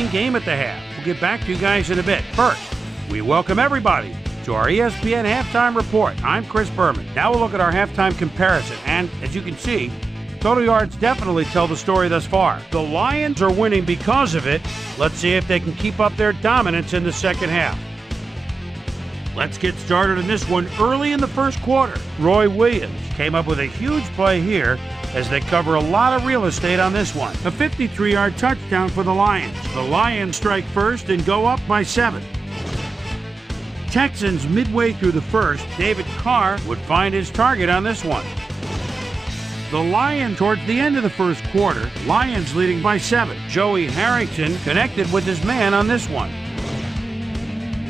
interesting game at the half. We'll get back to you guys in a bit. First, we welcome everybody to our ESPN Halftime Report. I'm Chris Berman. Now we'll look at our halftime comparison, and as you can see, total yards definitely tell the story thus far. The Lions are winning because of it. Let's see if they can keep up their dominance in the second half. Let's get started in this one early in the first quarter. Roy Williams came up with a huge play here as they cover a lot of real estate on this one. A 53-yard touchdown for the Lions. The Lions strike first and go up by 7. Texans midway through the first, David Carr would find his target on this one. The Lions towards the end of the first quarter, Lions leading by 7. Joey Harrington connected with his man on this one.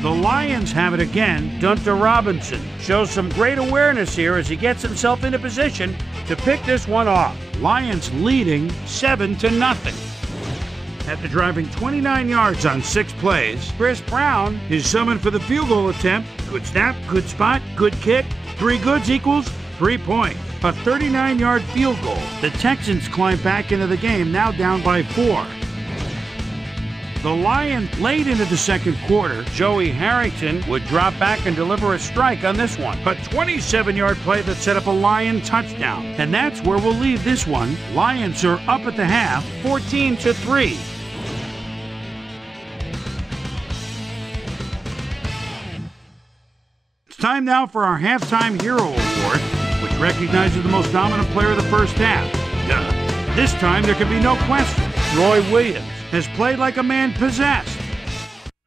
The Lions have it again. Dunta Robinson shows some great awareness here as he gets himself into position to pick this one off. Lions leading 7-0. After driving 29 yards on 6 plays, Chris Brown is summoned for the field goal attempt. Good snap, good spot, good kick. 3 goods equals 3 points. A 39-yard field goal. The Texans climb back into the game, now down by 4. The Lions late into the second quarter, Joey Harrington would drop back and deliver a strike on this one. A 27-yard play that set up a Lion touchdown. And that's where we'll leave this one. Lions are up at the half, 14-3. It's time now for our Halftime Hero Award, which recognizes the most dominant player of the first half. This time there can be no question. Roy Williams has played like a man possessed.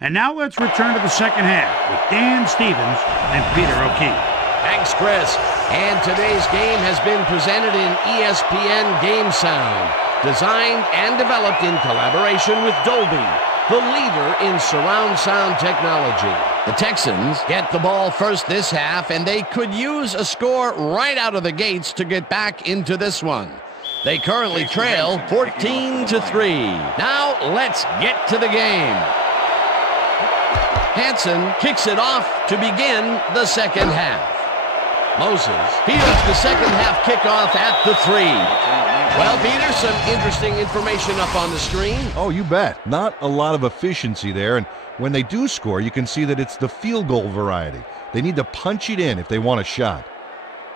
And now let's return to the second half with Dan Stevens and Peter O'Keefe. Thanks, Chris. And today's game has been presented in ESPN Game Sound, designed and developed in collaboration with Dolby, the leader in surround sound technology. The Texans get the ball first this half, and they could use a score right out of the gates to get back into this one. They currently trail 14-3. Now let's get to the game. Hansen kicks it off to begin the second half. Moses fields the second half kickoff at the 3. Well, Peter, some interesting information up on the screen. Oh, you bet. Not a lot of efficiency there, and when they do score, you can see that it's the field goal variety. They need to punch it in if they want a shot.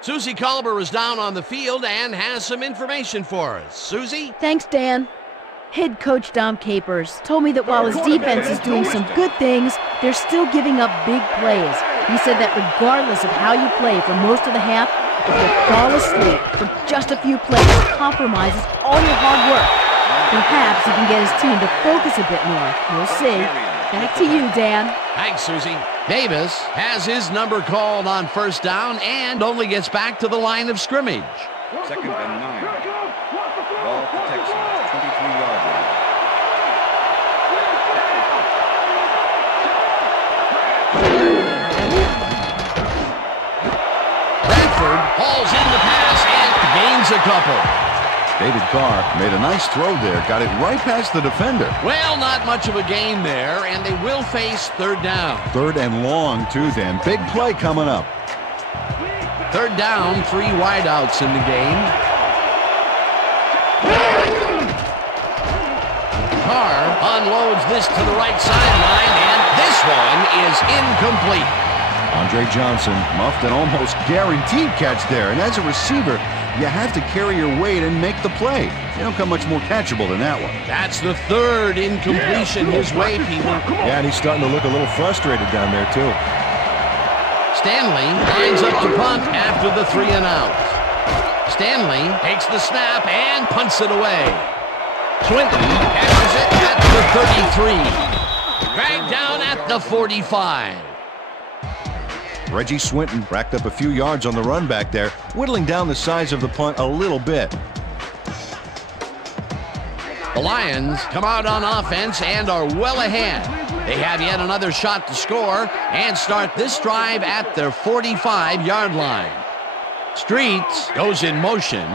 Susie Colber is down on the field and has some information for us. Susie? Thanks, Dan. Head coach Dom Capers told me that while his defense is doing some good things, they're still giving up big plays. He said that regardless of how you play for most of the half, if you fall asleep for just a few plays, compromises all your hard work. Perhaps he can get his team to focus a bit more. We'll see. Back to you, Dan. Thanks, Susie. Davis has his number called on first down and only gets back to the line of scrimmage. 2nd and 9. Ball to Texans, 23-yard line. Bradford hauls in the pass and gains a couple. David Carr made a nice throw there, got it right past the defender. Well, not much of a gain there, and they will face 3rd down. 3rd and long, too, then. Big play coming up. 3rd down, 3 wideouts in the game. Carr unloads this to the right sideline, and this one is incomplete. Andre Johnson muffed an almost guaranteed catch there, and as a receiver, you have to carry your weight and make the play. You don't come much more catchable than that one. That's the 3rd incompletion his way, Peter. Yeah, and he's starting to look a little frustrated down there, too. Stanley lines up to punt after the 3 and out. Stanley takes the snap and punts it away. Swinton catches it at the 33. Dragged down at the 45. Reggie Swinton racked up a few yards on the run back there, whittling down the size of the punt a little bit. The Lions come out on offense and are well ahead. They have yet another shot to score and start this drive at their 45-yard line. Streets goes in motion.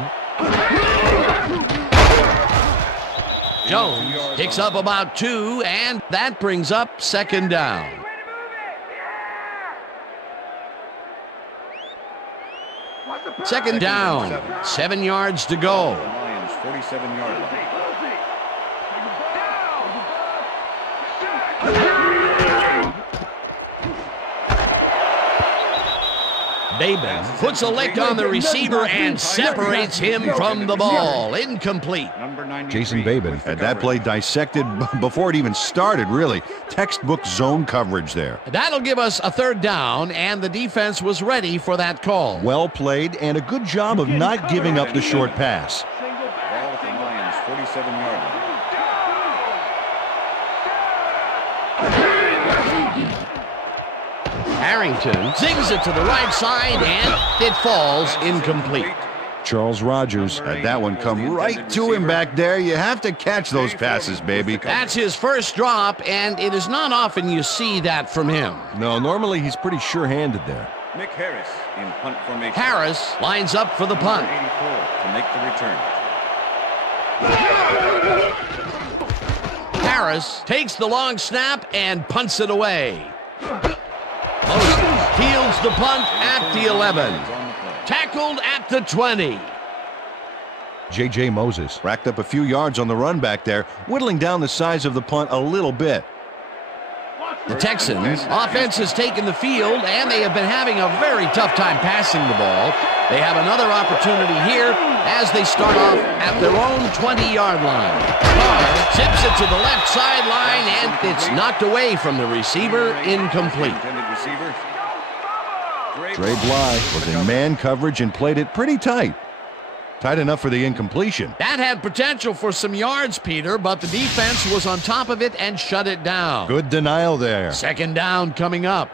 Jones picks up about 2, and that brings up 2nd down. Second down, 7 yards to go. Lions 47-yard line. Babin puts a lick on the receiver and separates him from the ball. Incomplete. Jason Babin had that play dissected before it even started, really. Textbook zone coverage there. That'll give us a third down, and the defense was ready for that call. Well played, and a good job of not giving up the short pass. Ball at the Lions, 47-yard line. Harrington zings it to the right side, and it falls incomplete. Charles Rogers had that one come right to him back there. You have to catch those passes, baby. That's his first drop, and it is not often you see that from him. No, normally he's pretty sure-handed there. Nick Harris in punt formation. Harris lines up for the punt. 84 to make the return. Harris takes the long snap and punts it away. Moses fields the punt at the 11. Tackled at the 20. J.J. Moses racked up a few yards on the run back there, whittling down the size of the punt a little bit. The Texans' offense has taken the field, and they have been having a very tough time passing the ball. They have another opportunity here as they start off at their own 20-yard line. Carr zips it to the left sideline, and it's knocked away from the receiver, incomplete. Dre Bly was in man coverage and played it pretty tight. Tight enough for the incompletion. That had potential for some yards, Peter, but the defense was on top of it and shut it down. Good denial there. Second down coming up.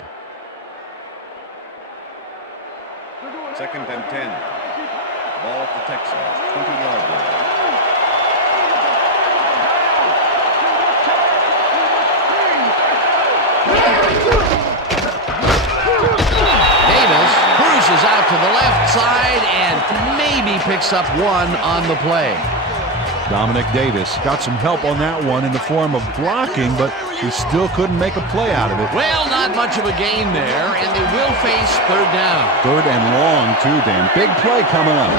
Second and 10. Ball at the Texans, 20-yard line. Cruises out to the left side and maybe picks up one on the play. Dominic Davis got some help on that one in the form of blocking, but he still couldn't make a play out of it. Well, not much of a gain there, and they will face third down. Third and long, too, Dan. Big play coming up.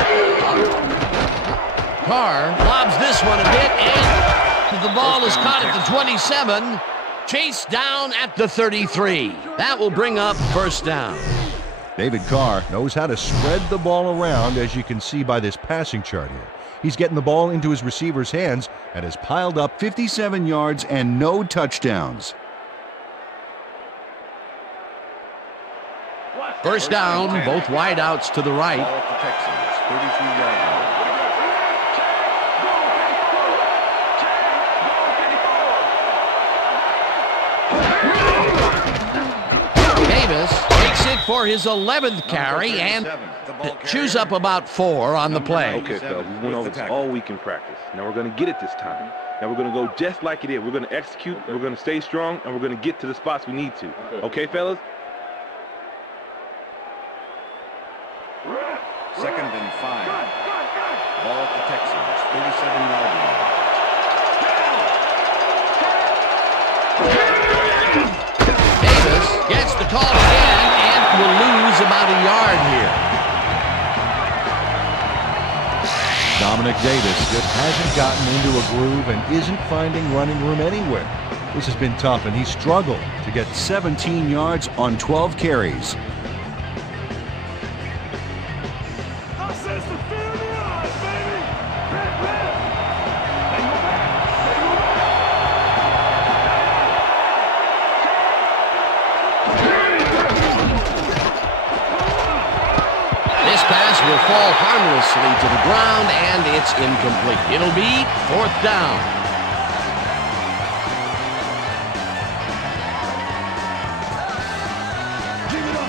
Carr lobs this one a bit, and the ball is caught at the 27. Chased down at the 33. That will bring up first down. David Carr knows how to spread the ball around, as you can see by this passing chart here. He's getting the ball into his receiver's hands and has piled up 57 yards and no touchdowns. First down, both wideouts to the right. Ball at the Texans, 33-yard line. Takes it for his 11th carry and chews up about 4 on the play. Okay, fellas, we went over this all week in practice. Now we're going to get it this time. Now we're going to go just like it is. We're going to execute, we're going to stay strong, and we're going to get to the spots we need to. Okay, fellas? Second and 5. Ball at the Texans, 37-yard line. Gets the call again and will lose about a yard here. Dominic Davis just hasn't gotten into a groove and isn't finding running room anywhere. This has been tough, and he struggled to get 17 yards on 12 carries. Will fall harmlessly to the ground, and it's incomplete. It'll be fourth down.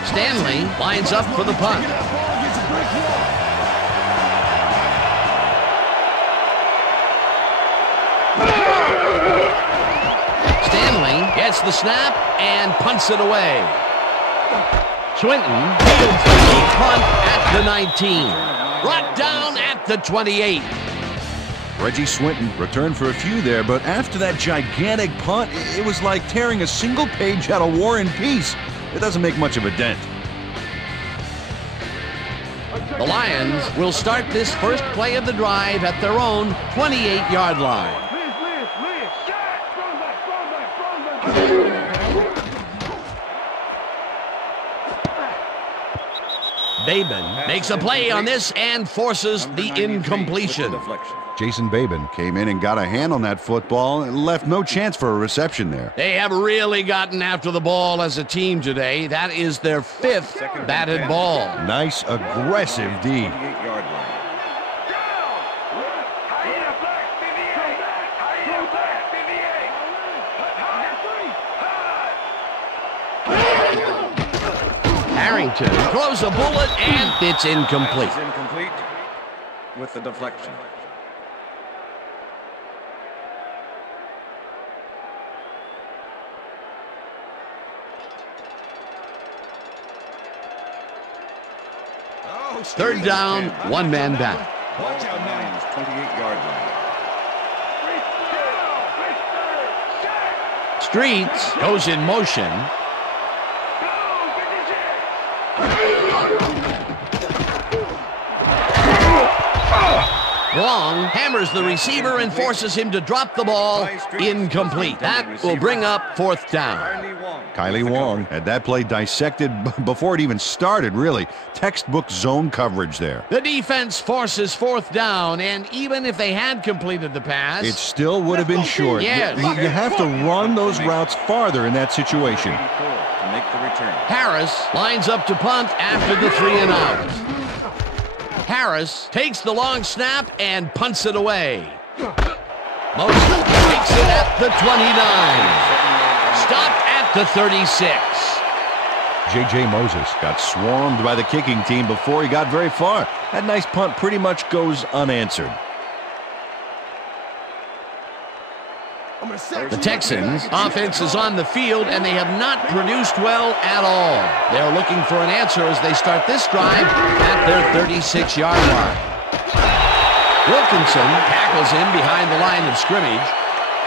Stanley lines up for the punt. Stanley gets the snap and punts it away. Swinton fields the deep punt at the 19. Brought down at the 28. Reggie Swinton returned for a few there, but after that gigantic punt, it was like tearing a single page out of War and Peace. It doesn't make much of a dent. The Lions will start this first play of the drive at their own 28-yard line. Babin makes a play on this and forces the incompletion. Jason Babin came in and got a hand on that football and left no chance for a reception there. They have really gotten after the ball as a team today. That is their 5th batted ball. Nice, aggressive D. Harrington throws a bullet and it's incomplete. It's incomplete with the deflection. Third down, one man back. Watch out, Lions, 28-yard line. Streets goes in motion. Long hammers the receiver and forces him to drop the ball. Incomplete. That will bring up 4th down. Kylie Wong had that play dissected before it even started, really. Textbook zone coverage there. The defense forces 4th down, and even if they had completed the pass, it still would have been short. Yes. You have to run those routes farther in that situation. To make the return. Harris lines up to punt after the 3 and out. Harris takes the long snap and punts it away. Moses takes it at the 29. Stopped at the 36. J.J. Moses got swarmed by the kicking team before he got very far. That nice punt pretty much goes unanswered. The Texans' offense is on the field, and they have not produced well at all. They're looking for an answer as they start this drive at their 36-yard line. Wilkinson tackles him behind the line of scrimmage.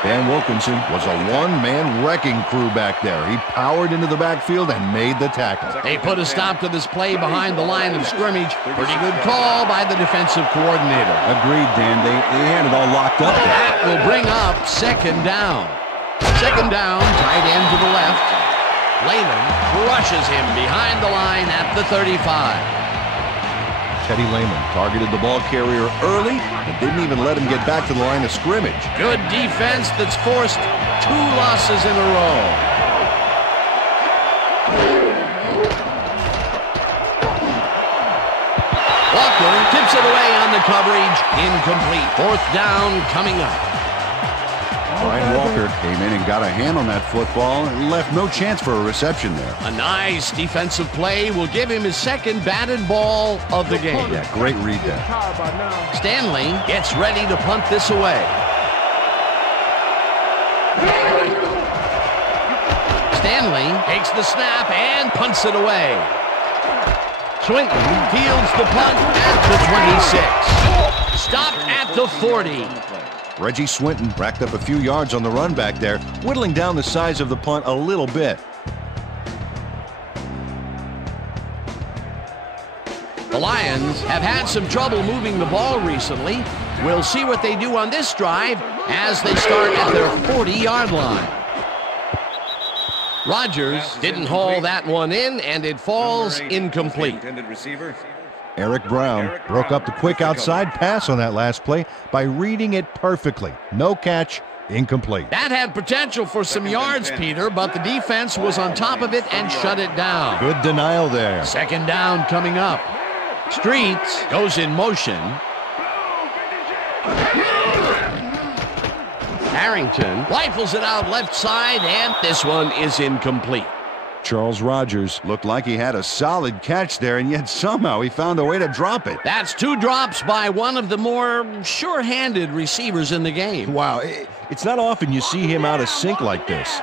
Dan Wilkinson was a one-man wrecking crew back there. He powered into the backfield and made the tackle. They put a stop to this play behind the line of scrimmage. Pretty good call by the defensive coordinator. Agreed, Dan. They had it all locked up there. That will bring up 2nd down. 2nd down, tight end to the left. Lehman crushes him behind the line at the 35. Teddy Lehman targeted the ball carrier early and didn't even let him get back to the line of scrimmage. Good defense that's forced 2 losses in a row. Walker tips it away on the coverage. Incomplete. 4th down coming up. Brian Walker came in and got a hand on that football and left no chance for a reception there. A nice defensive play will give him his 2nd batted ball of the game. Yeah, great read there. Stanley gets ready to punt this away. Stanley takes the snap and punts it away. Swinton fields the punt at the 26. Stopped at the 40. Reggie Swinton racked up a few yards on the run back there, whittling down the size of the punt a little bit. The Lions have had some trouble moving the ball recently. We'll see what they do on this drive as they start at their 40-yard line. Rodgers didn't haul that one in, and it falls incomplete. Eric Brown broke up the quick outside pass on that last play by reading it perfectly. No catch, incomplete. That had potential for some yards, Peter, but the defense was on top of it and shut it down. Good denial there. 2nd down coming up. Streets goes in motion. Harrington rifles it out left side, and this one is incomplete. Charles Rodgers looked like he had a solid catch there, and yet somehow he found a way to drop it. That's 2 drops by one of the more sure-handed receivers in the game. Wow, it's not often you see him out of sync like this.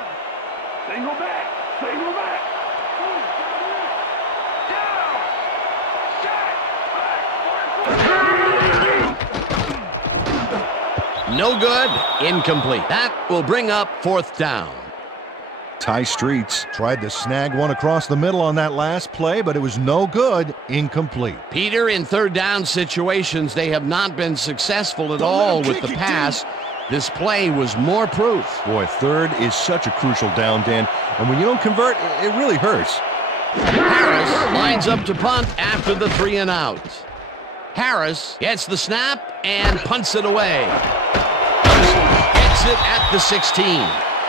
No good, incomplete. That will bring up 4th down. Ty Streets tried to snag one across the middle on that last play, but it was no good, incomplete. Peter, in 3rd down situations, they have not been successful at all with the pass. This play was more proof. Boy, 3rd is such a crucial down, Dan, and when you don't convert, it really hurts. Harris lines up to punt after the 3 and out. Harris gets the snap and punts it away. Gets it at the 16.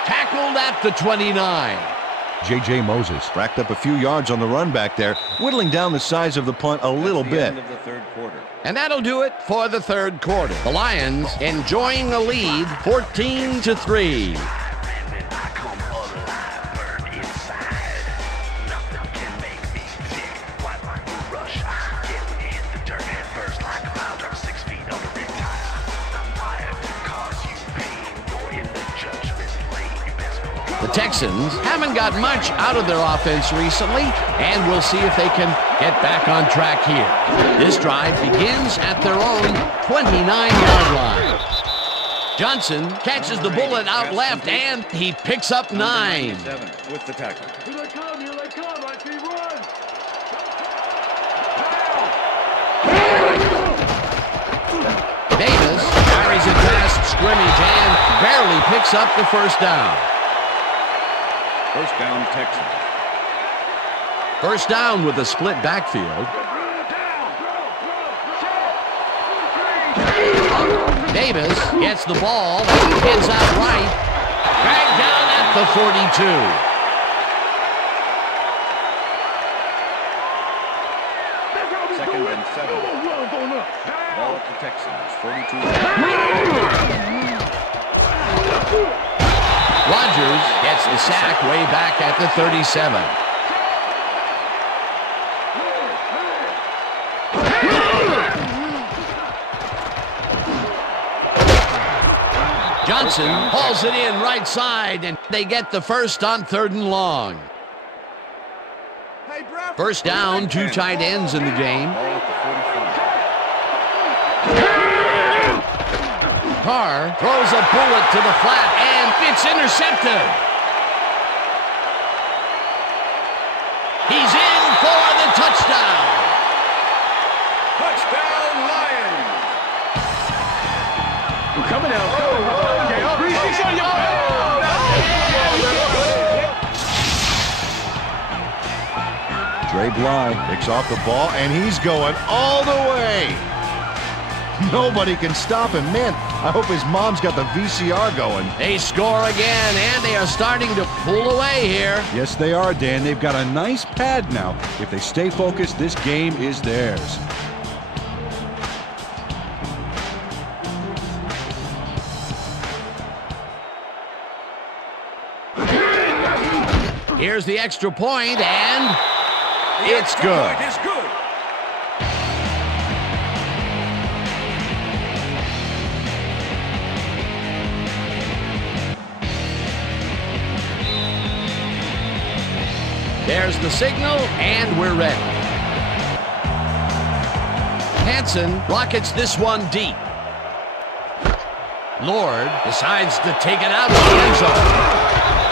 Tackled at the 29. J.J. Moses racked up a few yards on the run back there, whittling down the size of the punt a little bit. End of the third quarter. And that'll do it for the third quarter. The Lions enjoying a lead, 14-3. The Texans haven't got much out of their offense recently, and we'll see if they can get back on track here. This drive begins at their own 29-yard line. Johnson catches the bullet out left, and he picks up 9. With the tackle. Here they come, I see run. Davis carries it past scrimmage and barely picks up the first down. First down, Texans. First down with a split backfield. Davis gets the ball, heads out right, dragged down at the 42. Second and 7. Ball at the Texans, 42. Rodgers gets the sack way back at the 37. Johnson hauls it in right side, and they get the first on 3rd and long. First down, 2 tight ends in the game. Carr throws a bullet to the flat, and it's intercepted. He's in for the touchdown. Touchdown, Lions! I'm coming out. Dre Bly picks off the ball, and he's going all the way. Nobody can stop him. Man, I hope his mom's got the VCR going. They score again, and they are starting to pull away here. Yes, they are, Dan. They've got a nice pad now. If they stay focused, this game is theirs. Here's the extra point, and it's good. It's good. There's the signal, and we're ready. Hansen rockets this one deep. Lord decides to take it out of the end zone.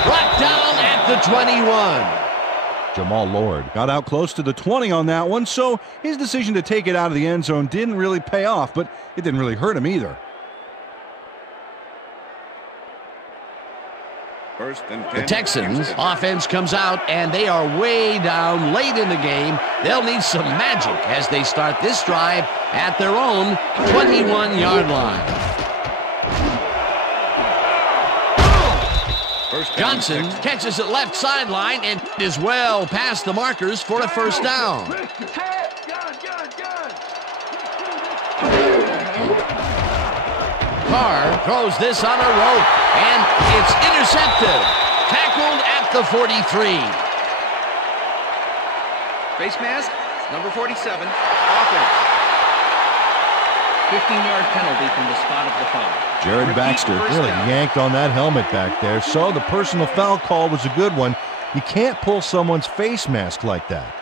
Brought down at the 21. Jamal Lord got out close to the 20 on that one, so his decision to take it out of the end zone didn't really pay off, but it didn't really hurt him either. First and 10. The Texans offense comes out, and they are way down late in the game. They'll need some magic as they start this drive at their own 21-yard line. Johnson catches it left sideline and is well past the markers for a first down. Carr throws this on a rope, and it's intercepted. Tackled at the 43. Face mask, number 47, offense. 15-yard penalty from the spot of the foul. Jared Baxter really yanked on that helmet back there, so the personal foul call was a good one. You can't pull someone's face mask like that.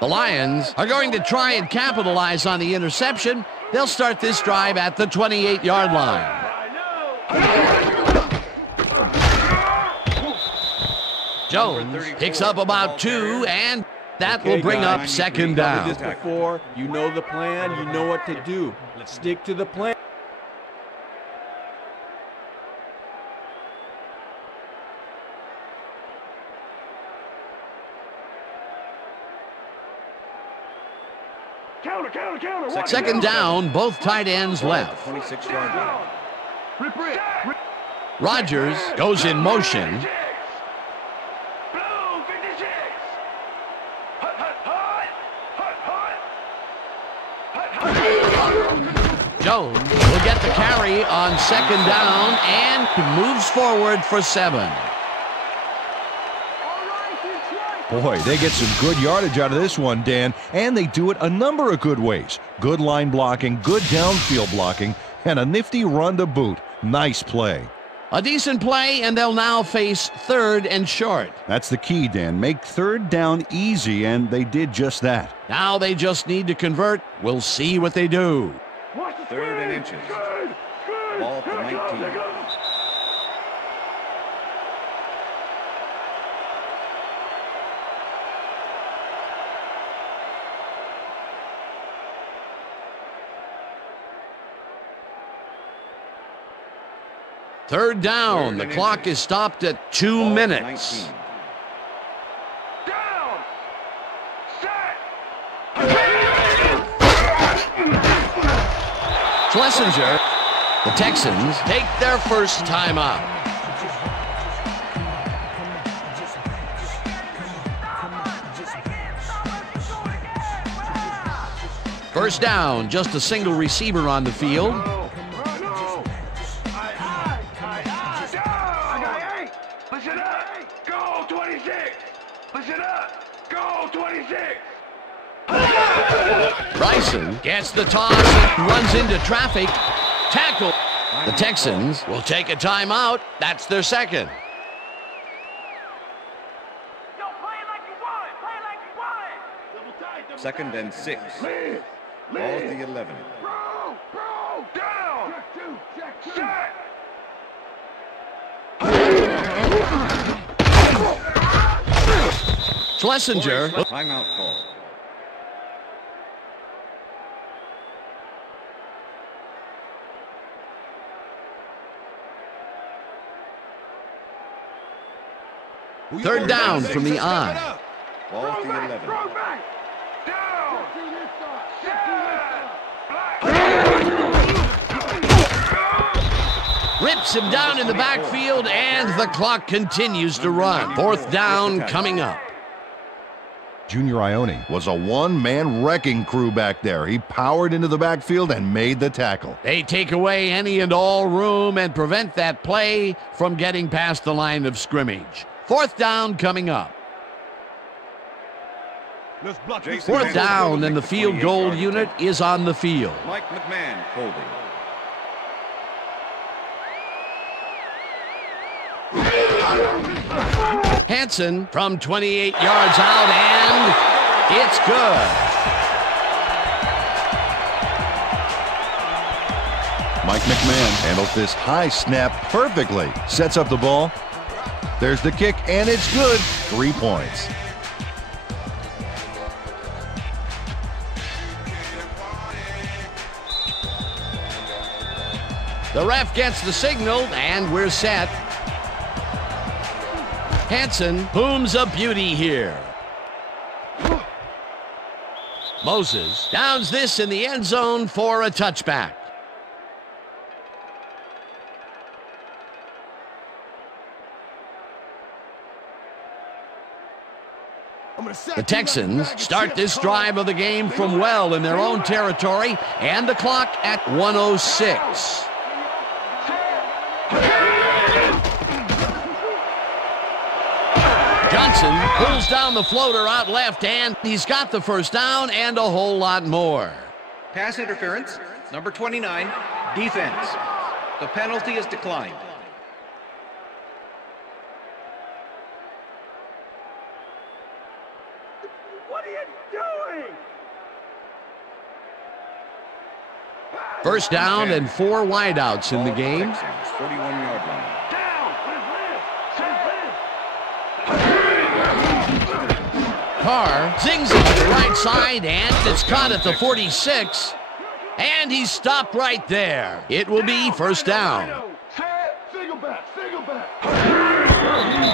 The Lions are going to try and capitalize on the interception. They'll start this drive at the 28-yard line. Jones picks up about 2, and that will bring up second down. This before, you know the plan, you know what to do. Let's stick to the plan. Counter. Second down, both tight ends left. 26-yard line. Rodgers goes in motion. Jones will get the carry on second down and moves forward for 7. Boy, they get some good yardage out of this one, Dan, and they do it a number of good ways. Good line blocking, good downfield blocking, and a nifty run to boot. Nice play. A decent play, and they'll now face 3rd and short. That's the key, Dan. Make 3rd down easy, and they did just that. Now they just need to convert. We'll see what they do. 3rd and inches. Ball at the 19. Third down. The clock is stopped at 2 minutes. Down. Set. Schlesinger. The Texans take their first time out. First down, just a single receiver on the field. Listen up. Go 26. Listen up. Go 26. Bryson gets the toss and runs into traffic. Tackle. The Texans will take a timeout. That's their second. Yo, play it like you want it. Play it like you want it. 2nd and 6. Ball at the 11. Bro. Down. Set. Schlesinger. Timeout call. Third down from the eye. Ball at the 11. Down. Rips him down in the backfield, and the clock continues to run. 4th down coming up. Junior Ione was a one-man wrecking crew back there. He powered into the backfield and made the tackle. They take away any and all room and prevent that play from getting past the line of scrimmage. 4th down coming up. 4th down, and the field goal unit is on the field. Mike McMahon holding. Hansen from 28 yards out, and it's good. Mike McMahon handles this high snap perfectly. Sets up the ball. There's the kick, and it's good. 3 points. The ref gets the signal, and we're set. Hansen booms a beauty here. Moses downs this in the end zone for a touchback. The Texans start this drive of the game from well in their own territory, and the clock at 1:06. Johnson pulls down the floater out left, and he's got the first down and a whole lot more. Pass interference, number 29, defense. The penalty is declined. What are you doing? First down and 4 wideouts in the game. 41-yard line. Carr zings it to the right side, and it's caught at the 46. And he's stopped right there. It will be first down.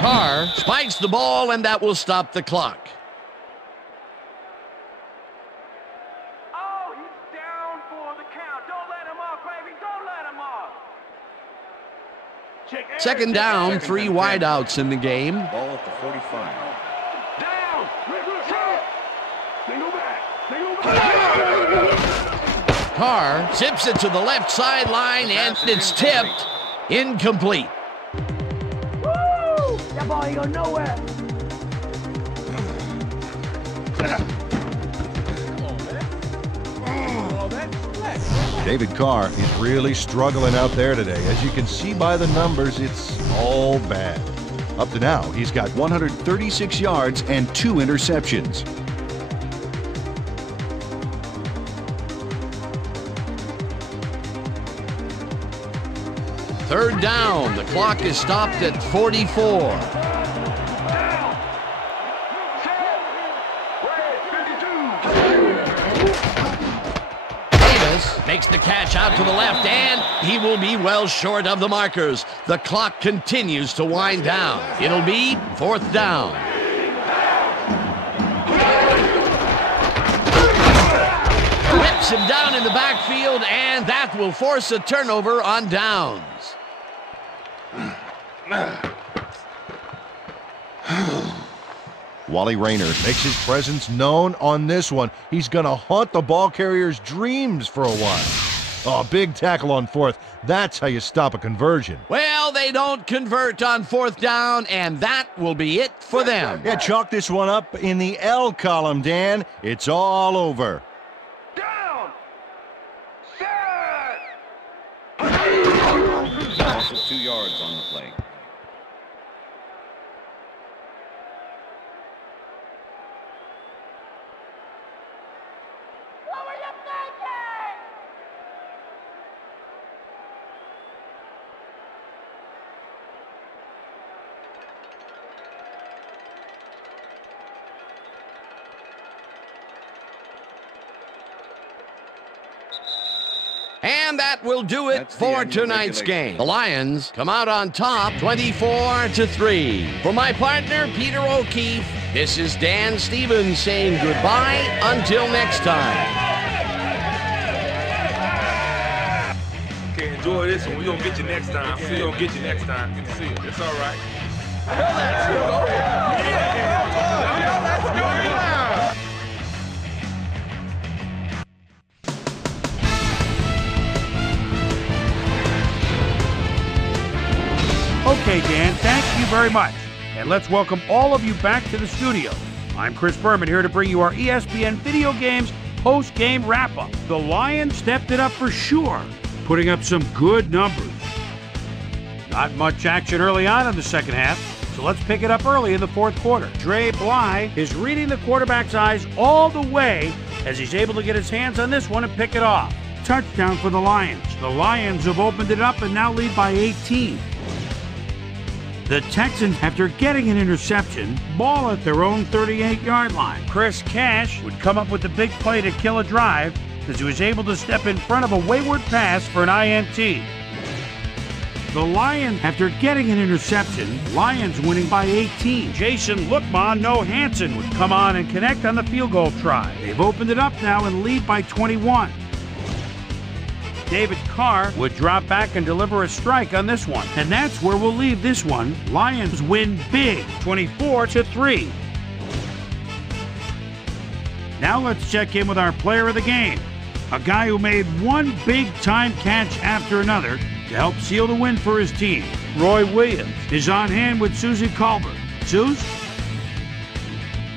Carr spikes the ball, and that will stop the clock. Second down, 3 wideouts in the game. Ball at the 45. Down. They go back. They go back. Carr zips it to the left sideline, and it's tipped. Incomplete. Woo! That ball ain't going nowhere. David Carr is really struggling out there today. As you can see by the numbers, it's all bad. Up to now, he's got 136 yards and 2 interceptions. Third down. The clock is stopped at 44. Makes the catch out to the left, and he will be well short of the markers. The clock continues to wind down. It'll be 4th down. Whips him down in the backfield, and that will force a turnover on downs. Wally Rayner makes his presence known on this one. He's going to haunt the ball carrier's dreams for a while. Oh, big tackle on 4th. That's how you stop a conversion. Well, they don't convert on 4th down, and that will be it for them. Yeah, chalk this one up in the L column, Dan. It's all over. Down. Set. Loss of 2 yards on the play. And that will do it for tonight's game. The Lions come out on top 24-3. For my partner, Peter O'Keefe, this is Dan Stevens saying goodbye until next time. Okay, enjoy this one. We're going to get you next time. We're going to get you next time. Good to see you. It's all right. Okay, Dan, thank you very much. And let's welcome all of you back to the studio. I'm Chris Berman here to bring you our ESPN Video Games post-game wrap-up. The Lions stepped it up for sure, putting up some good numbers. Not much action early on in the second half, so let's pick it up early in the 4th quarter. Dre Bly is reading the quarterback's eyes all the way as he's able to get his hands on this one and pick it off. Touchdown for the Lions. The Lions have opened it up and now lead by 18. The Texans, after getting an interception, ball at their own 38-yard line. Chris Cash would come up with the big play to kill a drive as he was able to step in front of a wayward pass for an INT. The Lions, after getting an interception, Lions winning by 18. Jason Lookman, no Hansen would come on and connect on the field goal try. They've opened it up now and lead by 21. David Carr would drop back and deliver a strike on this one. And that's where we'll leave this one. Lions win big, 24-3. Now let's check in with our player of the game. A guy who made one big-time catch after another to help seal the win for his team. Roy Williams is on hand with Susie Colbert. Suze?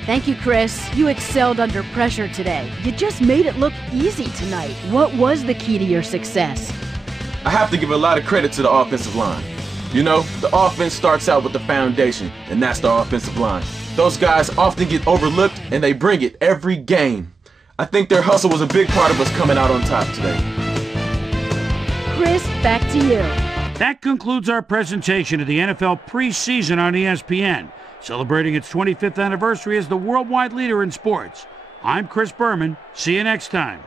Thank you, Chris. You excelled under pressure today. You just made it look easy tonight. What was the key to your success? I have to give a lot of credit to the offensive line. You know, the offense starts out with the foundation, and that's the offensive line. Those guys often get overlooked, and they bring it every game. I think their hustle was a big part of us coming out on top today. Chris, back to you. That concludes our presentation of the NFL preseason on ESPN, celebrating its 25th anniversary as the worldwide leader in sports. I'm Chris Berman. See you next time.